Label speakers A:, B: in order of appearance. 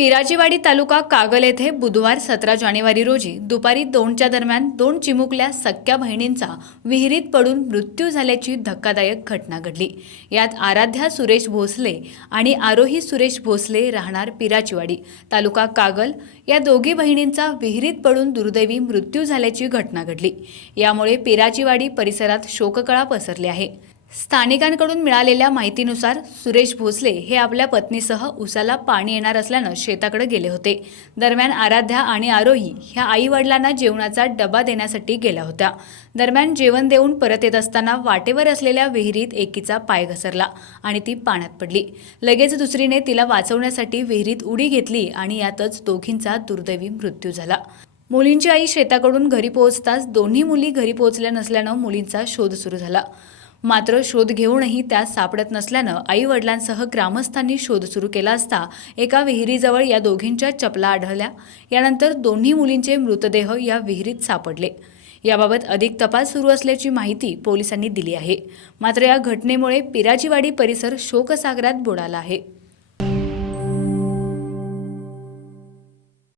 A: पिराजीवाडी तालुका कागल येथे बुधवार सतरा जानेवारी रोजी दुपारी दोनच्या दरम्यान दोन चिमुकल्या सख्या बहिणींचा विहिरीत पडून मृत्यू झाल्याची धक्कादायक घटना घडली. यात आराध्या सुरेश भोसले आणि आरोही सुरेश भोसले राहणार पिराचीवाडी तालुका कागल. या दोघी बहिणींचा विहिरीत पडून दुर्दैवी मृत्यू झाल्याची घटना घडली. यामुळे पिराचीवाडी परिसरात शोककळा पसरली आहे. स्थानिकांकडून मिळालेल्या माहितीनुसार सुरेश भोसले हे आपल्या पत्नीसह उसाला पाणी येणार असल्यानं शेताकडे गेले होते. दरम्यान आराध्या आणि आरोही ह्या आई वडिलांना जेवणाचा डबा देण्यासाठी गेल्या होत्या. दरम्यान जेवण देऊन परत येत असताना वाटेवर असलेल्या विहिरीत एकीचा पाय घसरला आणि ती पाण्यात पडली. लगेच दुसरीने तिला वाचवण्यासाठी विहिरीत उडी घेतली आणि यातच दोघींचा दुर्दैवी मृत्यू झाला. मुलींची आई शेताकडून घरी पोहोचताच दोन्ही मुली घरी पोहोचल्या नसल्यानं मुलींचा शोध सुरू झाला. मात्र शोध घेऊनही त्यात सापडत नसल्यानं आई वडिलांसह ग्रामस्थांनी शोध सुरू केला असता एका विहिरीजवळ या दोघींच्या चपला आढळल्या. यानंतर दोन्ही मुलींचे मृतदेह या विहिरीत सापडले. याबाबत अधिक तपास सुरू असल्याची माहिती पोलिसांनी दिली आहे. मात्र या घटनेमुळे पिराजीवाडी परिसर शोकसागरात बुडाला आहे.